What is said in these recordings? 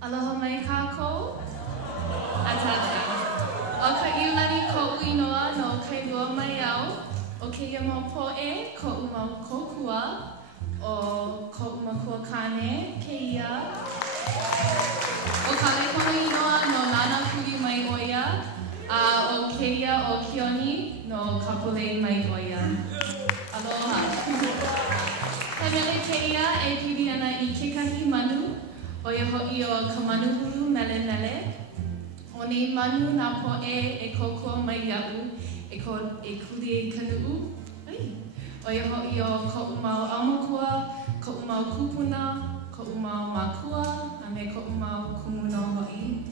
Aloha mai kākou. Atata. O ka iulani ko uinoa no kailua mai au. O keia mau po'e, ko mau kokua. O ko makua kane, keia. O ka lekono inoa no nana kuri mai oia. A o keia o Kioni no kapule mai oia. Aloha. He mele keia e pili ana I kekahi manu. O ia ho'i o ka manuhuru mele mele. O nei manu nā po'e e kokua mai ia'u e kuli e kanu'u. O ia ho'i o ko'u mau aumakua, ko'u mau kupuna, ko'u mau makua, a me ko'u mau kumuno ho'i.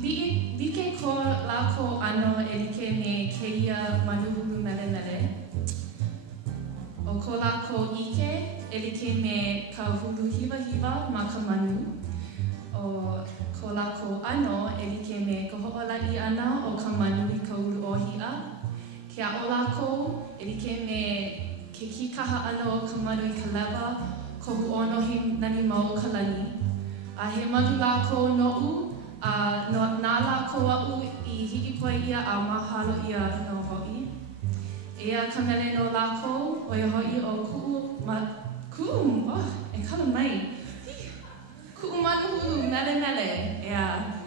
Like ko lako ano e like me keia manuhuru mele mele. O ko lako ike e like me ka hulu hiwa hiwa ma ka manu. O ko lako ano e like me ka ho'ola'i ana o ka manu I ka ulu ohi'a. Ke a'o lako e like me ke kikaha ano o ka manu I ka lewa ko hu'ono hi nani mau ka lani. A he manu lako no'u a nā lako a'u I hiki poe ia a mahalo ia no ho'i. Ea ka mele no lako o ia ho'i o ku'u, e kala mai. Ku'u manuhulu mele mele, ea.